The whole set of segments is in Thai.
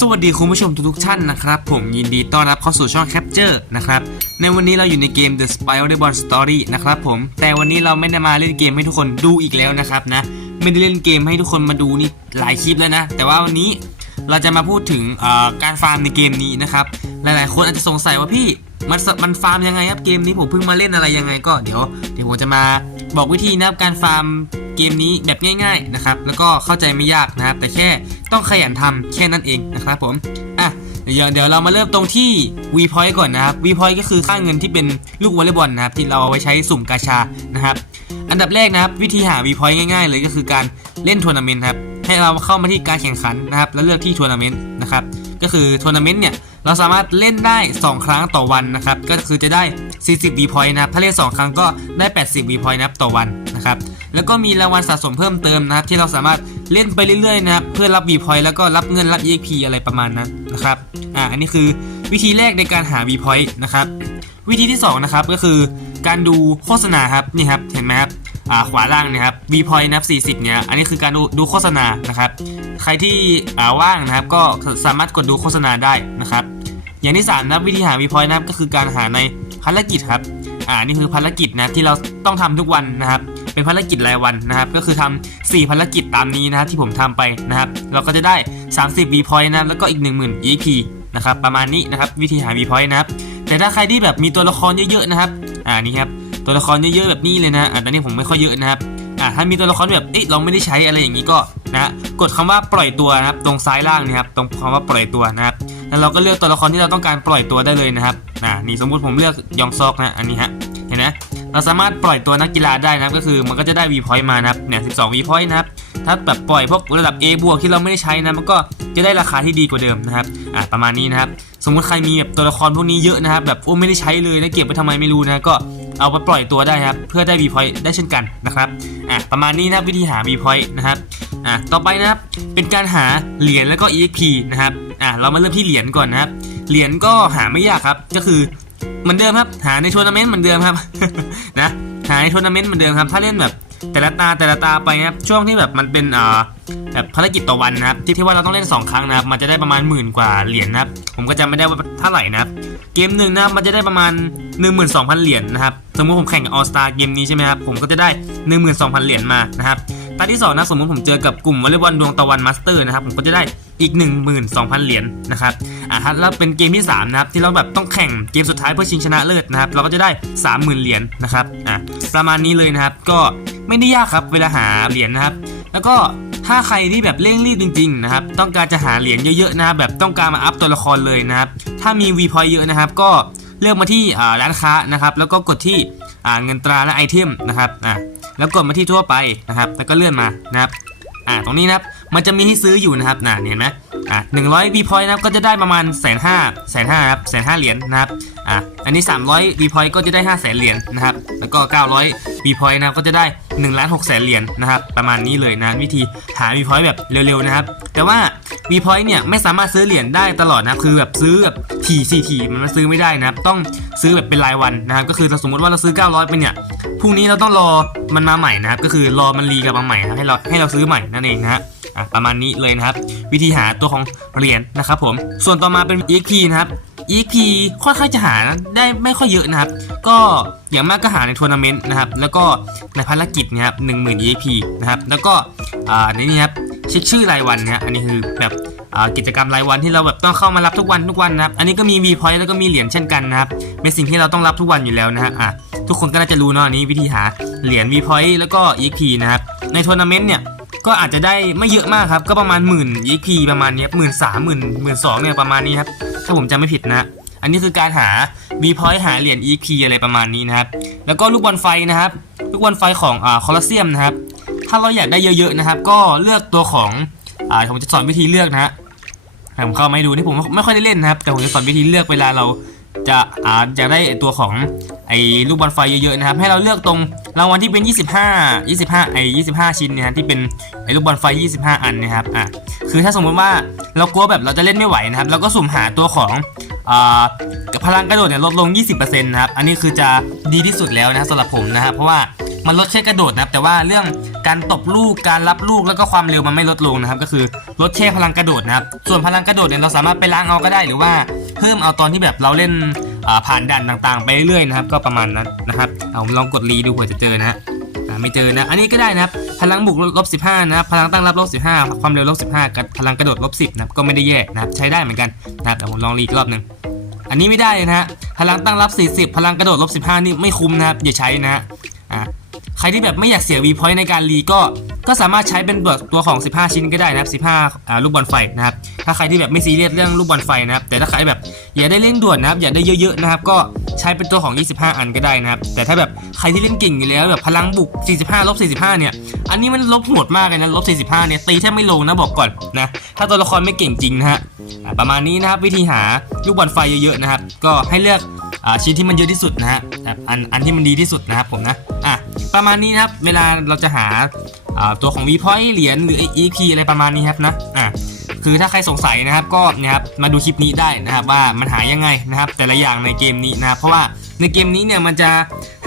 สวัสดีคุณผู้ชมทุกๆท่านนะครับ ผมยินดีต้อนรับเข้าสู่ช่อง Capture นะครับ ในวันนี้เราอยู่ในเกม The Spider-Man Story นะครับผม แต่วันนี้เราไม่ได้มาเล่นเกมให้ทุกคนดูอีกแล้วนะครับนะ ไม่ได้เล่นเกมให้ทุกคนมาดูนี่หลายคลิปแล้วนะ แต่ว่าวันนี้เราจะมาพูดถึงการฟาร์มในเกมนี้นะครับ หลายๆ คนอาจจะสงสัยว่าพี่มันมันฟาร์มยังไงครับเกมนี้ผมเพิ่งมาเล่นอะไรยังไงก็เดี๋ยวเดี๋ยวผมจะมาบอกวิธีนะครับการฟาร์ม เกมนี้แบบง่ายๆนะครับแล้วก็เข้าใจไม่ยากนะครับ แต่แค่ต้องขยันทำแค่นั้นเองนะครับผมอะเดี๋ยวเดี๋ยวเรามาเริ่มตรงที่ V point ก่อนนะครับ V point ก็คือค่าเงินที่เป็นลูกวอลเลย์บอลนะครับที่เราเอาไว้ใช้สุ่มกาชานะครับ อันดับแรกนะครับ วิธีหา V point ง่ายๆ เลยก็คือการเล่นทัวร์นาเมนต์ครับให้เราเข้ามาที่การแข่งขันนะครับ แล้วเลือกที่ทัวร์นาเมนต์นะครับก็คือทัวร์นาเมนต์เนี่ยเราสามารถเล่นได้ 2 ครั้งต่อวันนะครับก็คือจะได้ 40 V point นะครับถ้าเล่น2ครั้งก็ได้ 80 V point นะครับต่อวัน นะครับ แล้วก็มีรางวัลสะสมเพิ่มเติมนะครับ ที่เราสามารถเล่นไปเรื่อยๆนะครับ เพื่อรับ V point แล้วก็รับเงินรับ EXP อะไรประมาณนั้นนะครับ อ่า อันนี้คือวิธีแรกในการหา V point นะครับ วิธีที่สองนะครับก็คือการดูโฆษณาครับนี่ครับเห็นไหมครับอ่าขวาล่างนะครับ V point นะครับ40 เนี่ย อันนี้คือการดูดูโฆษณานะครับ ใครที่อ่าว่างนะครับ ก็สามารถกดดูโฆษณาได้นะครับ อย่างที่สามนะครับวิธีหา V point นะครับก็คือการหาในภารกิจครับ อ่า นี่คือภารกิจนะที่เราต้องทำทุกวันนะครับ เป็นภารกิจรายวันนะครับ ก็คือทำ4ภารกิจตามนี้นะครับที่ผมทำไปนะครับ เราก็จะได้ 30 V point นะครับแล้วก็อีก 10,000 EP นะครับประมาณนี้นะครับวิธีหา V point นะครับ แต่ถ้าใครที่แบบมีตัวละครเยอะๆนะครับอ่านี่ครับตัวละครเยอะๆแบบนี้เลยนะอ่าตอนนี้ผมไม่ค่อยเยอะนะครับอ่าถ้ามีตัวละครแบบเอ๊ะเราไม่ได้ใช้อะไรอย่างนี้ก็นะกดคำว่าปล่อยตัวนะครับ ตรงซ้ายล่างนี่ครับ ตรงคำว่าปล่อยตัวนะครับแล้วเราก็เลือกตัวละครที่เราต้องการปล่อยตัวได้เลยนะครับอ่านี่สมมุติผมเลือกยองซอกนะอันนี้ฮะ เราสามารถปล่อยตัวนักกีฬาได้นะครับ ก็คือมันก็จะได้ V point มานะครับเนี่ย12 V point นะครับ ถ้าแบบปล่อยพวกระดับ A บวกที่เราไม่ได้ใช้นะมันก็จะได้ราคาที่ดีกว่าเดิมนะครับอ่าประมาณนี้นะครับ สมมุติใครมีแบบตัวละครพวกนี้เยอะนะครับ แบบโอ้ไม่ได้ใช้เลยนะเก็บไปทำไมไม่รู้นะก็เอาไปปล่อยตัวได้ครับ เพื่อได้ V point ได้เช่นกันนะครับอะประมาณนี้นะวิธีหา V point นะครับอะต่อไปนะครับเป็นการหาเหรียญแล้วก็ EXP นะครับอะเรามาเริ่มที่เหรียญก่อนนะครับเหรียญก็หาไม่ยากครับก็คือ เหมือนเดิมครับ หาในทัวร์นาเมนต์เหมือนเดิมครับนะหาในทัวร์นาเมนต์เหมือนเดิมครับ ถ้าเล่นแบบแต่ละตาแต่ละตาไปนะครับช่วงที่แบบมันเป็นอ่าแบบภารกิจต่อวันนะครับที่ที่ว่าเราต้องเล่น 2 ครั้งนะครับมันจะได้ประมาณหมื่นกว่าเหรียญนะครับ ผมก็จำไม่ได้ว่าเท่าไหร่นะครับเกมหนึ่งนะครับมันจะได้ประมาณ 12,000 เหรียญนะครับสมมติผมแข่งออสตาเกมนี้ใช่ไหมครับผมก็จะได้ 12,000 เหรียญมานะครับ ตาที่สองนะสมมติผมเจอกับกลุ่มวอลเลย์บอลดวงตะวันมาสเตอร์นะครับผมก็จะได้อีก 12,000 เหรียญนะครับอ่าแล้วเป็นเกมที่3นะครับที่เราแบบต้องแข่งเกมสุดท้ายเพื่อชิงชนะเลิศนะครับเราก็จะได้ 30,000 เหรียญนะครับอ่าประมาณนี้เลยนะครับก็ไม่ได้ยากครับเวลาหาเหรียญนะครับ แล้วก็ถ้าใครที่แบบเร่งรีบจริงๆนะครับต้องการจะหาเหรียญเยอะๆนะครับแบบต้องการมาอัพตัวละครเลยนะครับถ้ามี V point เยอะนะครับก็เลือกมาที่ร้านค้านะครับแล้วก็กดที่เงินตราและไอเทมนะครับอ่า แล้วกดมาที่ทั่วไปนะครับ แล้วก็เลื่อนมานะครับ อ่า ตรงนี้นะครับ มันจะมีให้ซื้ออยู่นะครับน่ะเห็นไหมอ่าหนึ่งร้อยวีพอยต์นะครับ ก็จะได้ประมาณแสนห้าแสนห้าครับแสนห้าเหรียญนะครับ อ่าอันนี้300วีพอยต์ก็จะได้5 0 0แสนเหรียญนะครับ แล้วก็900วีพอยต์นะครับก็จะได้1ล้าน6แสนเหรียญนะครับ ประมาณนี้เลยนะ วิธีหาวีพอยต์แบบเร็วๆนะครับ แต่ว่าวีพอยต์เนี่ยไม่สามารถซื้อเหรียญได้ตลอดนะคือแบบซื้อแบบทีสี่ทีมันซื้อไม่ได้นะครับต้องซื้อแบบเป็นรายวันนะครับก็คือสมมติว่าเราซื้อ 900ไปเนี่ย พรุ่งนี้เราต้องรอมันมาใหม่นะครับ ก็คือรอมันรีกลับมาใหม่ครับให้เราให้เราซื้อใหม่นั่นเองนะฮะประมาณนี้เลยนะครับ วิธีหาตัวของเหรียญนะครับผม ส่วนต่อมาเป็น EXP นะครับ EXP ค่อนข้างจะหาได้ไม่ค่อยเยอะนะครับ ก็อย่างมากก็หาในทัวร์นาเมนต์นะครับ แล้วก็ในภารกิจนะครับหนึ่งหมื่น EXP นะครับ แล้วก็อ่าในนี้ครับเช็คชื่อรายวันนะอันนี้คือแบบ กิจกรรมรายวันที่เราแบบต้องเข้ามารับทุกวันทุกวันนะครับ อันนี้ก็มี V point แล้วก็มีเหรียญเช่นกันนะครับ เป็นสิ่งที่เราต้องรับทุกวันอยู่แล้วนะฮะอะทุกคนก็น่าจะรู้เนาะอันนี้วิธีหาเหรียญ V point แล้วก็ EXP นะครับ ในทัวร์นาเมนต์เนี่ยก็อาจจะได้ไม่เยอะมากครับ ก็ประมาณหมื่น EXP ประมาณนี้หมื่นสามหมื่นหมื่นสองเนี่ยประมาณนี้ครับ ถ้าผมจำไม่ผิดนะฮะอันนี้คือการหา V point หาเหรียญ EXP อะไรประมาณนี้นะครับ แล้วก็ลูกบอลไฟนะครับ ลูกบอลไฟของอ่าคอลเซียมนะครับ ถ้าเราอยากได้เยอะๆนะครับ ก็เลือกตัวของอ่าผมจะสอนวิธีเลือกนะฮะ ผมเข้ามาให้ดูนี่ผมไม่ค่อยได้เล่นนะครับ แต่ผมจะสอนวิธีเลือกเวลาเราจะอาอยากได้ตัวของไอ้ลูกบอลไฟเยอะๆนะครับ ให้เราเลือกตรงรางวัลที่เป็น 25 25 ไอ้25 ชิ้นเนะฮะที่เป็นไอ้ลูกบอลไฟ 25 อันนะครับอะคือถ้าสมมติว่าเรากลัวแบบเราจะเล่นไม่ไหวนะครับเราก็สุ่มหาตัวของอ่าพลังกระโดดเนี่ยลดลง 20%นะครับอันนี้คือจะดีที่สุดแล้วนะสำหรับผมนะครับเพราะว่า มันลดแค่กระโดดนะครับแต่ว่าเรื่องการตบลูกการรับลูกแล้วก็ความเร็วมันไม่ลดลงนะครับก็คือลดแค่พลังกระโดดนะครับส่วนพลังกระโดดเนี่ยเราสามารถไปล้างเอาก็ได้หรือว่าเพิ่มเอาตอนที่แบบเราเล่นผ่านด่านต่างๆ ไปเรื่อยๆนะครับก็ประมาณนั้นนะครับเอาลองกดรีดูเผื่อจะเจอนะฮะไม่เจอนะ อันนี้ก็ได้นะครับ พลังบุกลบ15นะครับ พลังตั้งรับลบ15ความเร็วลบ15กับพลังกระโดดลบ10นะครับ ก็ไม่ได้แย่นะครับ ใช้ได้เหมือนกันนะครับแต่ผมลองรีกรอบหนึ่งอันนี้ไม่ได้เลยนะฮะ พลังตั้งรับ 40 พลังกระโดดลบ15 นี่ไม่คุ้มนะครับ อย่าใช้นะฮะ รที่แบบไม่อยากเสีย V point ในการรีก็ก็สามารถใช้เป็นตัวตัวของ 15 ชิ้นก็ได้นะครับ15อ่าลูกบอลไฟนะครับถ้าใครที่แบบไม่ซีเรียสเรื่องลูกบอลไฟนะครับแต่ถ้าใครแบบอยากได้เล่นด่วนนะครับอยากได้เยอะๆนะครับก็ใช้เป็นตัวของ 25 อันก็ได้นะครับแต่ถ้าแบบใครที่เล่นเก่งอยู่แล้วแบบพลังบุก 45ลบ45 เนี่ยอันนี้มันลบโหดมากเลยนะลบ45 เนี่ยตีแทบไม่ลงนะบอกก่อนนะถ้าตัวละครไม่เก่งจริงนะฮะประมาณนี้นะครับวิธีหาลูกบอลไฟเยอะๆนะครับก็ให้เลือกอ่าชิ้นที่มันเยอะที่สุดนะฮะอันอันที่มันดีที่สุดนะครับผมนะอะ ประมาณนี้นะครับ เวลาเราจะหาตัวของ V point เหรียญหรือ EP อะไรประมาณนี้ครับนะอะคือถ้าใครสงสัยนะครับก็เนะครับมาดูคลิปนี้ได้นะครับว่ามันหายังไงนะครับ แต่ละอย่างในเกมนี้นะครับเพราะว่าในเกมนี้เนี่ยมันจะ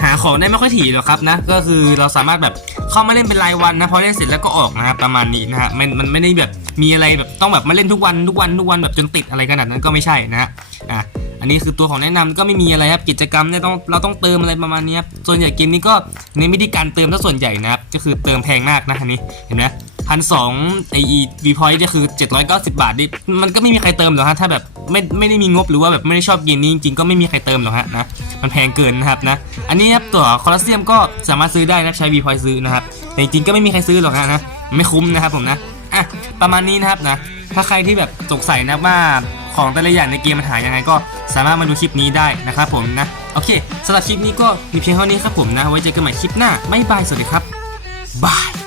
หาของได้ไม่ค่อยถี่หรอกครับนะก็คือเราสามารถแบบเข้ามาเล่นเป็นรายวันนะพอเล่นเสร็จแล้วก็ออกนะครับประมาณนี้นะฮะมันมันไม่ได้แบบมีอะไรแบบต้องแบบมาเล่นทุกวันทุกวันทุกวันแบบจนติดอะไรขนาดนั้นก็ไม่ใช่นะฮะอะ นนี้คือตัวของแนะนำก็ไม่มีอะไรครับกิจกรรมเนี่ยต้องเราต้องเติมอะไรประมาณนี้ครับส่วนใหญ่เกมนี้ก็ในวิธีการเติมถ้าส่วนใหญ่นะครับก็คือเติมแพงมากนะอันนี้เห็นไหมพันสองไอวีพอยต์ก็คือ 790 บาทนี่มันก็ไม่มีใครเติมหรอกฮะถ้าแบบไม่ไม่ได้มีงบหรือว่าแบบไม่ได้ชอบเกมนี้จริงๆก็ไม่มีใครเติมหรอกฮะนะมันแพงเกินนะครับนะอันนี้ครับตัวคอลอสเซียมก็สามารถซื้อได้นะใช้วีพอยต์ซื้อนะครับแต่จริงๆก็ไม่มีใครซื้อหรอกฮะนะไม่คุ้มนะครับผมนะอะประมาณนี้นะครับนะถ้าใครที่แบบสงสัยนะว่าของแต่ละอย่างในเกมมันหายังไงก็ สามารถมาดูคลิปนี้ได้นะครับผมนะ โอเคสำหรับคลิปนี้ก็มีเพียงเท่านี้ครับผมนะ ไว้เจอกันใหม่คลิปหน้า บ๊ายบาย สวัสดีครับ บาย